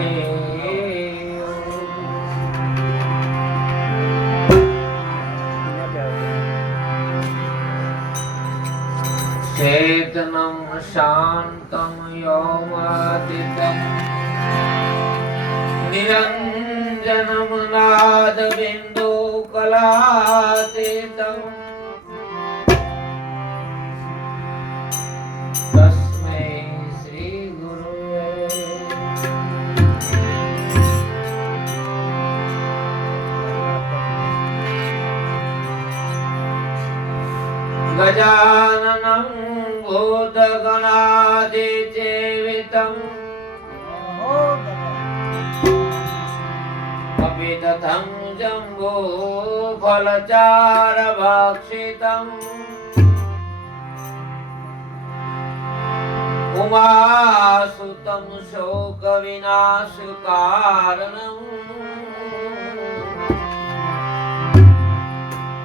હરે चेतनं शान्तं योमादितं निरञ्जनं नादबिन्दुकलातीतं तस्मै श्रीगुरुवे गजाननं भूतगणादिसेवितं कपितथं जम्बूफलचारभक्षितम् उमासुतं शोकविनाशकारणम्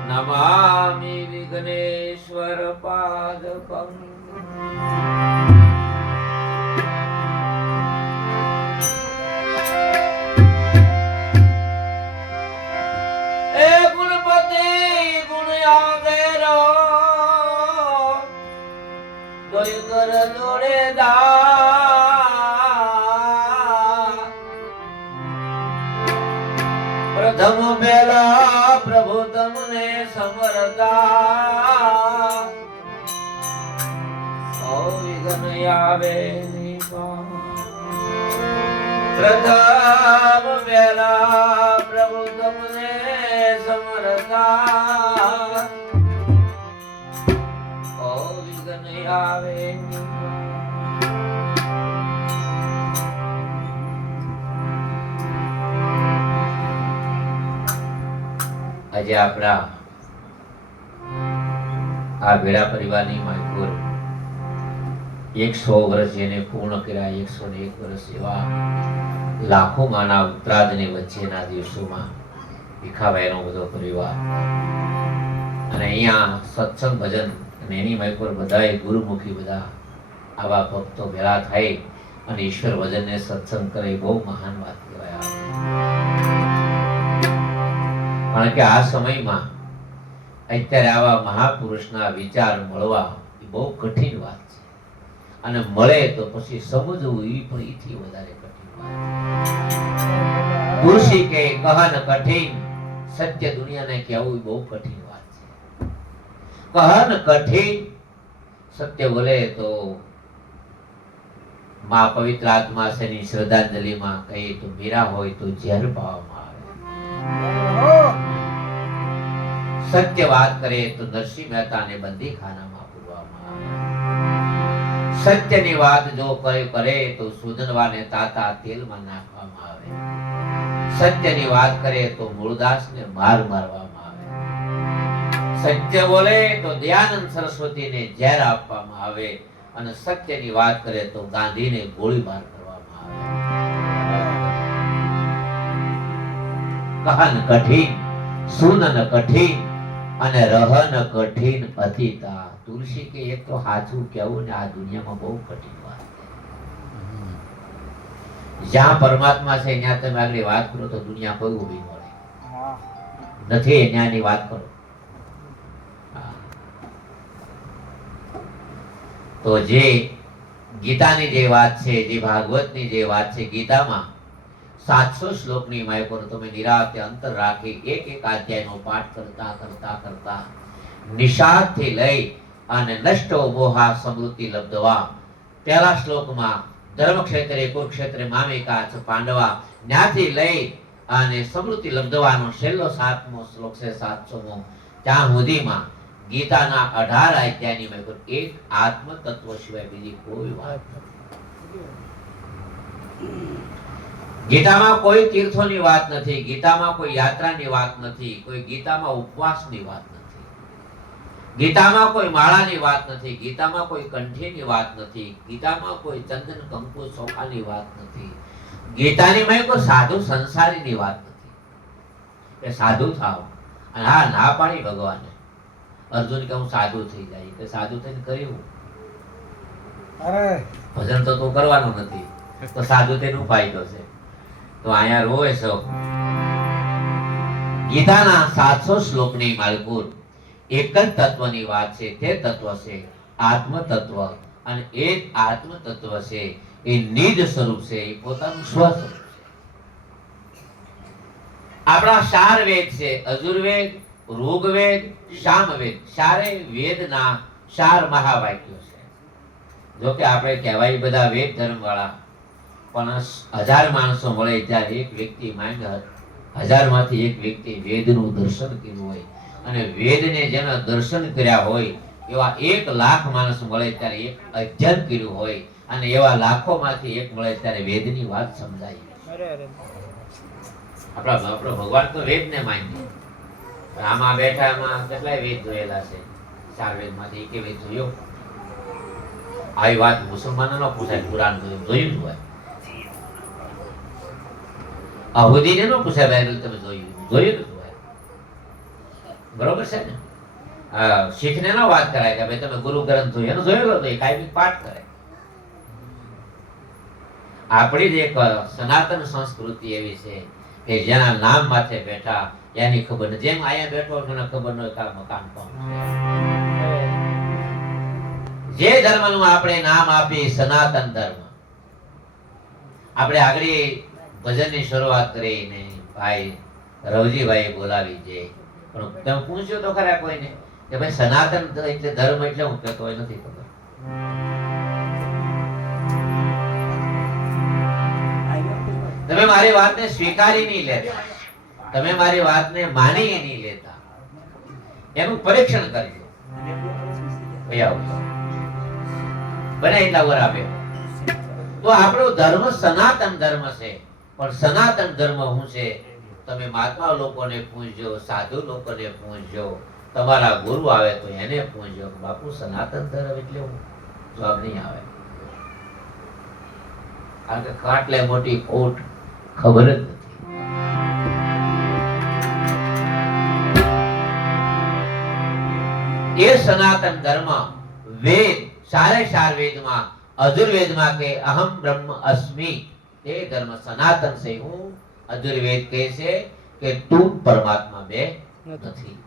नमामि विघ्नेश्वर पादकम् ए गुणपति गुण आवेरो दोय कर जोड़े दा प्रथम बेला प्रभु तमने समरता विघ्न आवे प्रथम बेला प्रभु तमने समरता विघ्न आवे આજે આપણા આ ભેળા પરિવારની માયકોર 100 વર્ષ જેને પૂર્ણ કર્યા 101 વર્ષ એવા લાખો માના ઉત્તરાધની વચ્ચેના દિવસોમાં ભીખાભાઈનો બધો પરિવાર અને અહીંયા સત્સંગ ભજન અને એની માયકોર બધાએ ગુરુમુખી બધા આવા ભક્તો ભેળા થાય અને ઈશ્વર ભજનને સત્સંગ કરે બહુ મહાન વાત કહેવાય કારણ કે આ સમયમાં અત્યારે આવા મહાપુરુષના વિચાર મળવા એ બહુ કઠિન વાત છે અને મળે તો પછી સમજવું એ પણ એથી વધારે કઠિન વાત તુલસી કે કહન કઠિન સત્ય દુનિયાને કહેવું બહુ કઠિન વાત છે કહન કઠિન સત્ય બોલે તો માં પવિત્ર આત્મા શેની શ્રદ્ધાંજલિમાં કહીએ તો મીરા હોય તો ઝેર પાવામાં सत्य बात करे तो नरसिंह मेहता ने बंदी खाना में पूरवामां आवे सत्य नी बात जो करे तो सुधनवा ने ताता तेल में नाखवामां आवे सत्य नी बात करे तो मूलदास ने मार मारवामां आवे सत्य बोले तो दयानंद सरस्वती ने जहर आपवामां आवे અને સત્યની વાત કરે તો ગાંધીને ગોળીબાર કરવામાં આવે કહન કઠિન સુનન કઠિન અને રહન કઠિન અતિતા તુલસી કે એક તો સાચું કહેવું ને આ દુનિયામાં બહુ કઠિન વાત છે જ્યાં પરમાત્મા છે ત્યાં તમે આગળ વાત કરો તો દુનિયા કોઈ ઊભી મળે નથી ત્યાંની વાત કરો તો જે ગીતાની જે વાત છે જે ભાગવતની જે વાત છે ગીતામાં 700 શ્લોકની માયકોર તમે નિરાતે અંતર રાખી એક એક અધ્યાયનો પાઠ કરતા કરતા કરતા નિષાદથી લઈ અને નષ્ટો મોહા સમૃદ્ધિ લબ્ધવા પહેલા શ્લોકમાં ધર્મક્ષેત્રે કુરુક્ષેત્રે મામિકા ચ પાંડવા ન્યાથી લઈ અને સમૃદ્ધિ લબ્ધવાનો છેલ્લો 7મો શ્લોક છે 700મો ત્યાં સુધીમાં ગીતાના 18 અધ્યાયની માયકોર એક આત્મ તત્વ સિવાય બીજી કોઈ વાત નથી ગીતામાં કોઈ તીર્થોની વાત નથી ગીતામાં કોઈ યાત્રાની વાત નથી કોઈ ગીતામાં ઉપવાસની વાત નથી ગીતામાં કોઈ માળાની વાત નથી ગીતામાં કોઈ કંઠીની વાત નથી ગીતામાં કોઈ ચંદન કંકુ ચોખાની વાત નથી ગીતાની માં કોઈ સાધુ સંસારીની વાત નથી કે સાધુ થાવ અને હા ના પાડી ભગવાને અર્જુન કે હું સાધુ થઈ જાય કે સાધુ થઈને કર્યું અરે ભજન તો કરવાનો નથી તો સાધુ થઈને ફાયદો છે તો અહીંયા રોવે છો. ગીતાના 700 શ્લોકની માલકુર એક જ તત્વની વાત છે. તે તત્વ છે આત્મ તત્વ, અને એ જ આત્મ તત્વ છે એ નિજ સ્વરૂપ છે, એ પોતાનું સ્વ સ્વરૂપ છે. આપણા 4 વેદ છે, અજુર્વેદ, ઋગ્વેદ, સામવેદ. 4 વેદના 4 મહાવાક્યો છે. જો કે આપણે કહેવાય બધા વેદ ધર્મ વાળા, પણ 1000 માણસો મળે ત્યારે એક વ્યક્તિ માંગે 1000 માંથી એક વ્યક્તિ વેદનું દર્શન કર્યું હોય, અને વેદને જેના દર્શન કર્યા હોય એવા 1 લાખ માણસ મળે ત્યારે એક અધ્યયન કર્યું હોય, અને એવા લાખો માંથી એક મળે ત્યારે વેદની વાત સમજાય. આપણા ભગવાન તો વેદને માન્ય. આમાં બેઠા એમાં કેટલાય વેદ જોયેલા છે. 4 વેદમાંથી એક વેદ જોયો? આવી વાત મુસલમાનો નો પૂછાય. કુરાન જોયું જ હોય. અહુદીને નો પૂછાય બાઇબલ તમે જોયું જ હોય. બરોબર છે ને? શીખને નો વાત કરાય કે ભાઈ તમે ગુરુ ગ્રંથ જોયો, એનો જોયેલો તો એ કાયમી પાઠ કરે. આપણી જ એક સનાતન સંસ્કૃતિ એવી છે કે જેના નામ માથે બેઠા એની ખબર નથી. જેમ અહીંયા બેઠો એને ખબર ન હોય કે મકાન કોણ છે. જે ધર્મનું આપણે નામ આપી સનાતન ધર્મ. આપણે આગળ ભજનની શરૂઆત કરીને ભાઈ રવજીભાઈ બોલાવી છે, પણ તમે પૂછ્યો તો ખરા કોઈને કે ભાઈ સનાતન એટલે ધર્મ એટલે હું કહેતો હોય નથી ખબર. તમે મારી વાતને સ્વીકારી નહીં લેતા, તમે મારી વાતને માની નહીં લેતા, એનું પરીક્ષણ કરજો. બને એટલા વર આપે તો આપણો ધર્મ સનાતન ધર્મ છે. પણ સનાતન ધર્મ શું છે? તમે મહાત્મા લોકોને પૂછજો, સાધુ લોકોને પૂછજો, તમારા ગુરુ આવે તો એને પૂછજો, બાપુ સનાતન ધર્મ એટલે હું? જવાબ નહીં આવે. કારણ કે કાટલે મોટી ખોટ ખબર જ નથી. એ સનાતન ધર્મ વેદ 4 વેદમાં, અજુર્વેદમાં કે અહમ બ્રહ્મ અસ્મિ, તે ધર્મ સનાતન છે. હું અજુર્વેદ કહે છે કે તું પરમાત્મા બે નથી.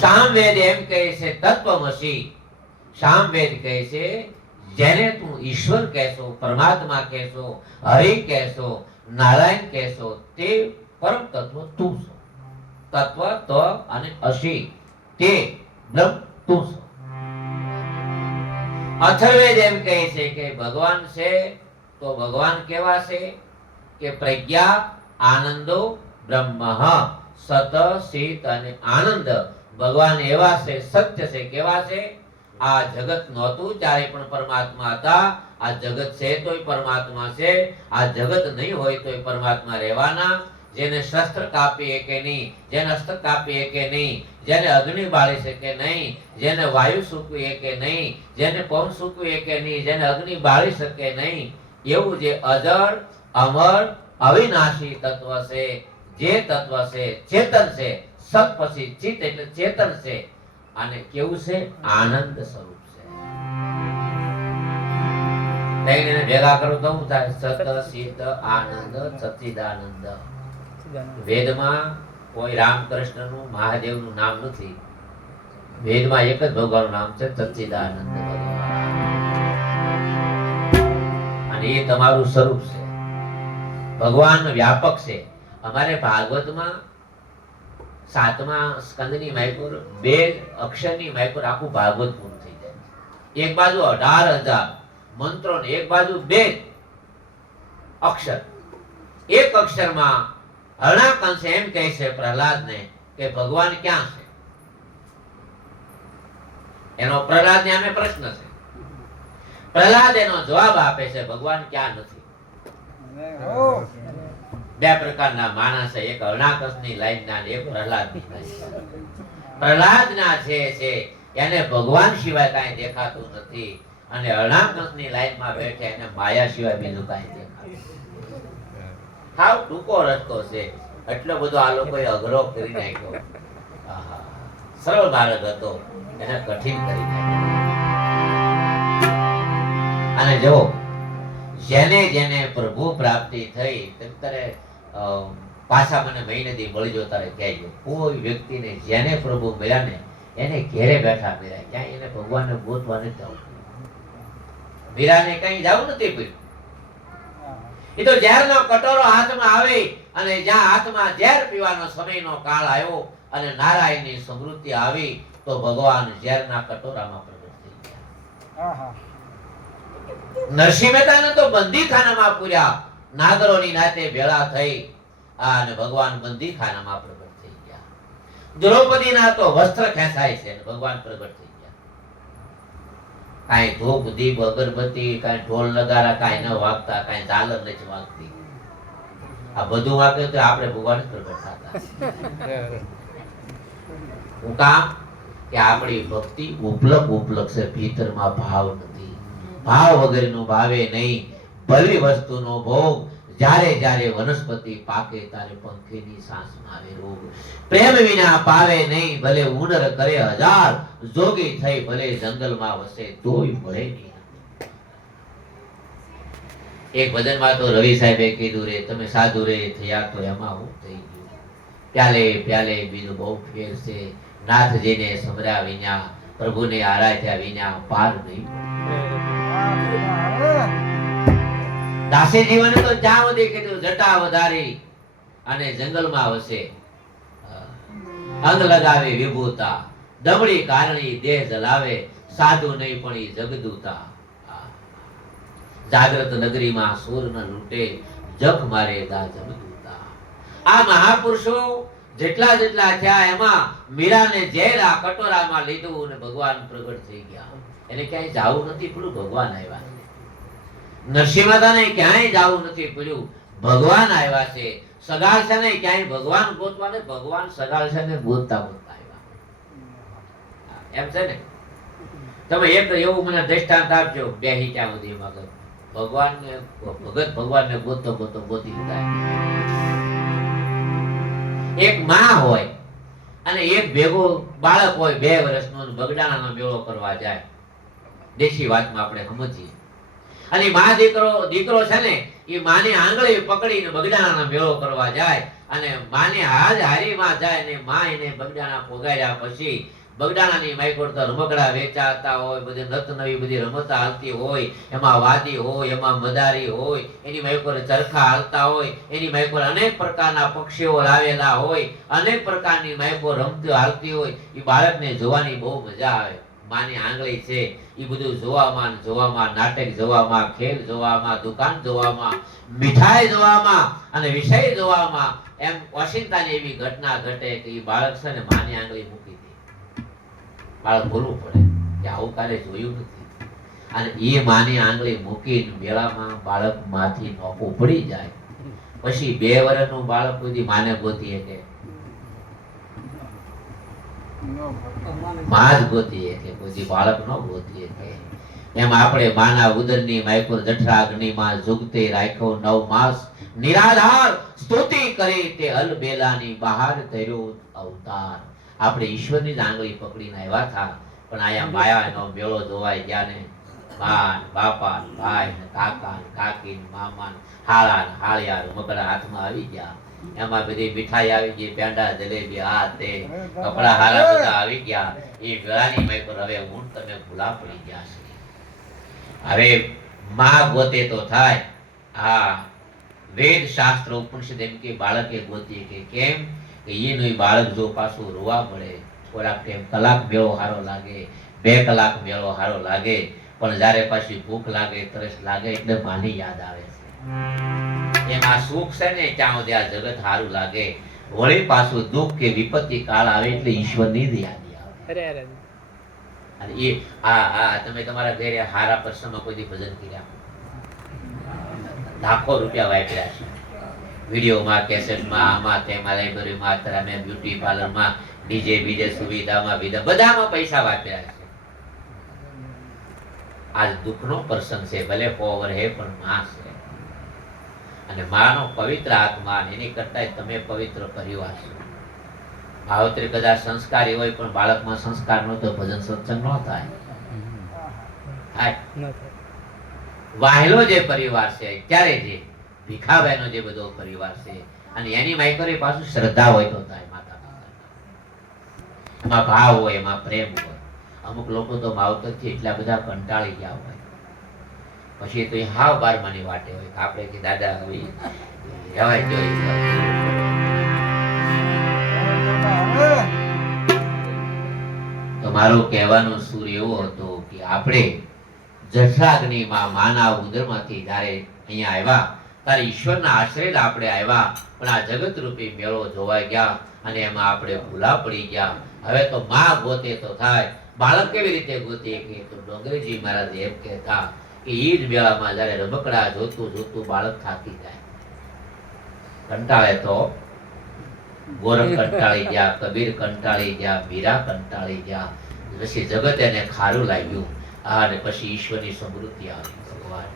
સામવેદ એમ કહે છે તત્વમસી. સામવેદ કહે છે જેને તું ઈશ્વર કહેશો, પરમાત્મા કહેશો, હરિ કહેશો, નારાયણ કહેશો, તે પરમ તત્વ તું છો. તત્વ ત અને અસી, તે બ્રહ્મ તું છો. અથર્વેદ એમ કહે છે કે ભગવાન છે તો ભગવાન કેવા છે કે પ્રજ્ઞા આનંદો બ્રહ્મ, સત ચિત અને આનંદ. ભગવાન એવા છે, સત્ય છે. કેવા છે? આ જગત નહોતું ત્યારે પણ પરમાત્મા હતા. આ જગત છે તોય પરમાત્મા છે. આ જગત નહીં હોય તોય પરમાત્મા રહેવાના. જેને શસ્ત્ર કાપી કે નહીં, જેને અસ્ત્ર કાપી કે નહીં, જેને અગ્નિ બાળી શકે નહીં, જેને વાયુ સૂકવી કે નહીં, જેને પવન સૂકવી કે નહીં, જેને અગ્નિ બાળી શકે નહીં, એવું જે અજર અમર અવિનાશી તત્વ છે, જે તત્વ છે ચેતન છે. સત પછી ચિત્ત એટલે ચેતન છે. અને કેવું છે? આનંદ સ્વરૂપ છે. તેને ભેગા કરો તો શું થાય? સત ચિત્ત આનંદ સચ્ચિદાનંદ. વેદમાં કોઈ રામકૃષ્ણનું, મહાદેવનું નામ નથી. વેદમાં એક જ ભગવાનનું નામ છે, સચ્ચિદાનંદ ભગવાન. અને એ તમારું સ્વરૂપ છે. ભગવાન વ્યાપક છે. અમારે ભાગવતમાં 7મા સ્કંદની માયપુર 2 અક્ષરની માયપુર આખું ભાગવત પૂરું થઈ જાય. એક બાજુ 18,000 મંત્રો ને એક બાજુ 2 અક્ષર. એક અક્ષરમાં હરણાકંસ એમ કહે છે પ્રહલાદને કે ભગવાન ક્યાં છે? એનો પ્રહલાદને આમે પ્રશ્ન છે. પ્રહલાદ એનો જવાબ આપે છે ભગવાન ક્યાં નથી. 2 પ્રકારના માણસ છે, એક હરણાકંસની લાઈનના અને એક પ્રહલાદની લાઈનના. પ્રહલાદના છે એને ભગવાન સિવાય કાંઈ દેખાતું નથી, અને હરણાકંસની લાઈનમાં બેઠે એને માયા સિવાય બીજું કાંઈ દેખાતું. હાવ ટૂંકો રસ્તો છે. એટલો બધો આ લોકોએ અઘરો કરી નાખ્યો. સરળ માર્ગ હતો, એને કઠિન કરી નાખ્યો. અને જો જેને જેને પ્રભુ પ્રાપ્તિ થઈ ત્યારે પાછા મને મહિનેથી મળજો તારે કહેજો. કોઈ વ્યક્તિને જેને પ્રભુ મળ્યા ને એને ઘેરે બેઠા મળ્યા, ક્યાંય એને ભગવાનને ગોતવા નથી જવું. મીરાને કઈ જવું નથી પડ્યું. એ તો ઝેરનો કટોરો હાથમાં આવે અને જ્યાં હાથમાં ઝેર પીવાનો સમયનો કાળ આવ્યો અને નારાયણની સમૃદ્ધિ આવી તો ભગવાન ઝેરના કટોરામાં પ્રગટ થઈ ગયા. નરસિંહ મહેતાને તો બંદીખાનામાં પૂર્યા, નાગરોની નાતે ભેળા થઈ અને ભગવાન બંદીખાનામાં પ્રગટ થઈ ગયા. દ્રૌપદીના તો વસ્ત્ર ખેંચાય છે, ભગવાન પ્રગટ થઈ ગયા. કાંઈ ધૂપ દીપ અગરબત્તી, કાંઈ ઢોલ નગારા કાંઈ ન વાગતા, કાંઈ ઝાલર નથી વાગતી. આ બધું વાગે તો આપણે ભગવાન પ્રગટ થતા. હું કામ કે આપણી ભક્તિ ઉપલક છે, ભીતરમાં ભાવ નથી. ભાવ વગરનું ભાવે નહીં. ભલી વસ્તુનો ભોગ, જ્યારે જ્યારે વનસ્પતિ પાકે ત્યારે પંખીની સાંસમાં આવે રોગ. પ્રેમ વિના પાવે નહીં, ભલે ઉંદર કરે હજાર, જોગી થઈ ભલે જંગલમાં વસે તોય મળે નહીં. એક ભજનમાં તો રવિ સાહેબે કીધું રે તમે સાધુ રે થયા તો એમાં હું થઈ ગયું. પ્યાલે પ્યાલે બીજું બહુ ફેર છે, નાથજીને સમર્યા વિના, પ્રભુને આરાધ્યા વિના પાર નહીં. દાસે જીવને તો જ્યાં સુધી કીધું જટા વધારી અને જંગલમાં વસે, અંગ લગાવે વિભૂતા, દમડી કારણી દેહ જલાવે, સાધુ નહીં પણ ઈ જગદૂતા. જાગ્રત નગરીમાં સૂર ન લૂટે, જખ મારે દા જગદૂતા. આ મહાપુરુષો જેટલા જેટલા થયા એમાં મીરાને ઝેર આ કટોરામાં લીધું અને ભગવાન પ્રગટ થઈ ગયા. એને ક્યાંય જાવું નથી પડ્યું, ભગવાન આવ્યા. નરસિંહ મહેતાને ક્યાંય જાવું નથી પડ્યું, ભગવાન આવ્યા છે. સગાલ છે ને ક્યાંય ભગવાન ગોતવા ને, ભગવાન સગાલ છે ને ગોતતા ગોતતા આવ્યા. એમ છે ને. તમે એક એવું મને દ્રષ્ટાંત આપજો બેહી ત્યાં સુધી મગર ભગવાનને ભગત ભગવાનને ગોતતો ગોતતો ગોતી લીધા. એક માં હોય અને એક ભેગો બાળક હોય 2 વર્ષનો, બગડાણાનો મેળો કરવા જાય. દેશી વાતમાં આપણે સમજીએ. અને માં દીકરો છે ને એ માને આંગળી પકડીને બગડાણાનો મેળો કરવા જાય અને માને હારીમાં જાય ને માં એને બગડાણા પોગાડ્યા પછી બગડાણાની માઈકોર તો રમકડા વેચાતા હોય, બધી નત નવી બધી રમતા હાલતી હોય, એમાં વાદી હોય, એમાં મદારી હોય, એની માઈકોર ચરખા હાલતા હોય, એની માઈકોર અનેક પ્રકારના પક્ષીઓ લાવેલા હોય, અનેક પ્રકારની માઈકો રમતી હાલતી હોય. એ બાળકને જોવાની બહુ મજા આવે. માની આંગળી છે એ બધું જોવામાં, નાટક જોવામાં, ખેલ જોવામાં, દુકાન જોવામાં, મીઠાઈ જોવામાં અને વિષય જોવામાં એમ ઓશિંતાની એવી ઘટના ઘટે કે એ બાળક છે ને માની આંગળી મૂકી દે. બાળક બોલવું પડે કે આવું કાલે જોયું નથી. અને એ માની આંગળી મૂકીને મેળામાં બાળક માંથી નોખું પડી જાય. પછી 2 વર્ષનું બાળક સુધી માને ગોતી શકે, માં જ ગોતી શકે, કોઈ બાળક ન ગોતી શકે. એમ આપણે માના ઉદરની માયકોર જઠરા અગ્નિમાં જુગતે રાખ્યો 9 માસ, નિરાધાર સ્તુતિ કરી તે અલબેલાની બહાર કર્યો અવતાર. આપણે ઈશ્વરની જ આંગળી પકડીને આવ્યા હતા, પણ આયા માયાનો મેળો જોવાઈ ગયા ને. માન બાપા ભાઈ કાકા કાકી મામા હાળા હાળિયા રમકડા હાથમાં આવી ગયા. એમાં બધી મીઠાઈ આવી ગઈ, પેંડા જલેબી આ તે કપડા હારા બધા આવી ગયા. એ વેળાની માઈકોર હવે હું તમે ભૂલા પડી ગયા છે. હવે માં ગોતે તો થાય. હા, વેદ શાસ્ત્ર ઉપનિષદ એમ કે બાળકે ગોતી કે કેમ કે એનું બાળક જો પાછું રોવા મળે, થોડાક ટાઈમ કલાક મેળો હારો લાગે, 2 કલાક મેળો હારો લાગે, પણ જ્યારે પાછી ભૂખ લાગે, તરસ લાગે એટલે માની યાદ આવે છે. એમાં સુખ છે ને ત્યાં સુધી આ જગત સારું લાગે. વળી પાછું દુઃખ કે વિપત્તિ કાળ આવે એટલે ઈશ્વરની જ યાદ આવે. અને એ તમે તમારા ઘરે હારા પ્રસંગમાં કોઈ દી ભજન કર્યા, લાખો રૂપિયા વાપર્યા છે. વિડીયોમાં, કેસેટમાં, આમાં તેમાં, લાઇબ્રેરીમાં, અત્યારે મેં બ્યુટી પાર્લરમાં, ડીજે બીજે સુવિધામાં બીજા બધામાં પૈસા વાપર્યા છે. આજ દુઃખનો પ્રસંગ છે. ભલે 100 વર્ષ હે પણ માં છે. અને માનો પવિત્ર આત્મા, એની કરતા તમે પવિત્ર પરિવાર છો. ભાવત્રી કદાચ સંસ્કારી હોય પણ બાળકમાં સંસ્કાર નો તો ભજન સત્સંગ ન થાય. વાહેલો જે પરિવાર છે, અત્યારે જે ભીખાભાઈનો જે બધો પરિવાર છે, અને એની માઈકરે પાછું શ્રદ્ધા હોય તો થાય, માતા પિતા એમાં ભાવ હોય, એમાં પ્રેમ હોય. અમુક લોકો તો માવતરથી એટલા બધા કંટાળી ગયા હોય, પછી તો એ હાવ બારમાની વાટે હોય કે આપણે કે દાદા હવે રહેવાય જોઈએ. તો મારું કહેવાનો સૂર એવો હતો કે આપણે જઠરાગ્નિમાં માના ઉદરમાંથી જ્યારે અહીંયા આવ્યા ત્યારે ઈશ્વરના આશ્રય આપણે આવ્યા, પણ આ જગત રૂપી મેળો જોવાઈ ગયા અને એમાં આપણે ભૂલા પડી ગયા. હવે તો માં ગોતે તો થાય, બાળક કેવી રીતે ગોતે કે તો ડોંગરીજી મહારાજ એમ કહેતા કે ઈ જ મેળામાં જ્યારે રમકડા જોતું જોતું બાળક થાકી જાય, કંટાળે તો ગોરખ કંટાળી ગયા, કબીર કંટાળી ગયા, મીરા કંટાળી ગયા, પછી જગત એને ખારું લાગ્યું, અને પછી ઈશ્વરની સમૃદ્ધિ આવી ભગવાન,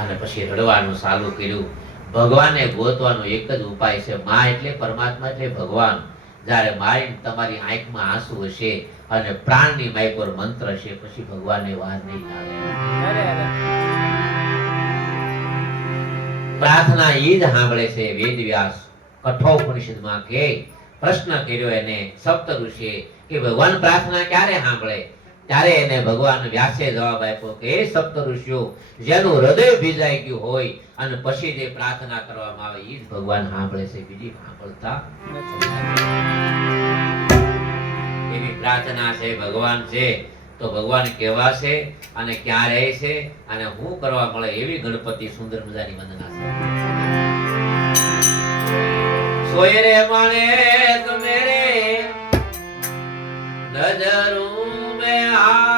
અને પછી રડવાનું ચાલુ કર્યું. ભગવાનને ગોતવાનો એક જ ઉપાય છે, માં એટલે પરમાત્મા એટલે ભગવાન. જ્યારે મારી તમારી આંખમાં આંસુ હશે અને પ્રાણની માય પર મંત્ર હશે, પછી ભગવાનને વાર નહીં આવે. પ્રાર્થના એ જ સાંભળે છે. વેદ વ્યાસ કઠોપનિષદમાં કે પ્રશ્ન કર્યો એને સપ્ત ઋષિએ કે ભગવાન પ્રાર્થના ક્યારે સાંભળે? ત્યારે એને ભગવાન વ્યાસે જવાબ આપ્યો કે એ સપ્ત ઋષિઓ જેનું હૃદય ભીજાઈ ગયું હોય અને પછી જે પ્રાર્થના કરવામાં આવે એ જ ભગવાન સાંભળે છે, બીજી સાંભળતા એવી પ્રાર્થના છે. ભગવાન છે તો ભગવાન કેવા છે અને ક્યાં રહે છે અને શું કરવા મળે એવી ગણપતિ સુંદર મજાની વંદના છે. સોય રે માણે મેરે નજરું में आया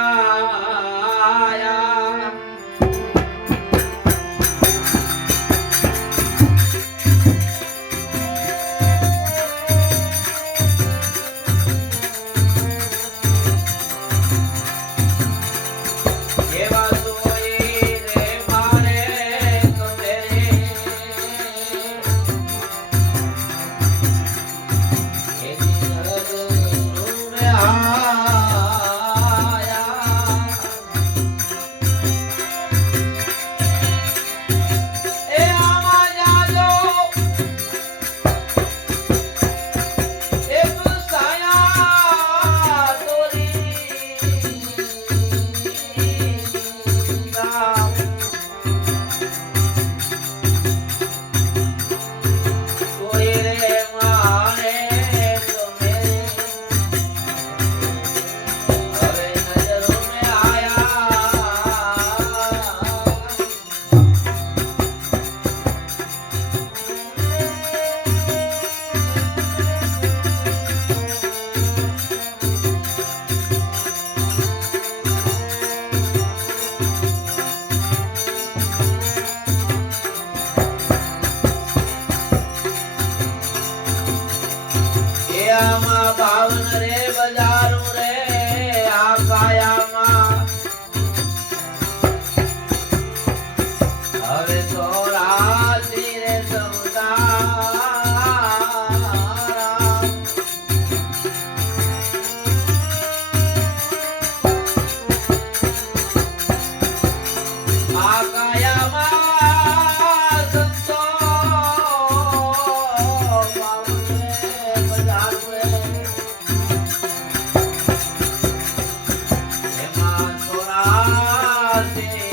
Hare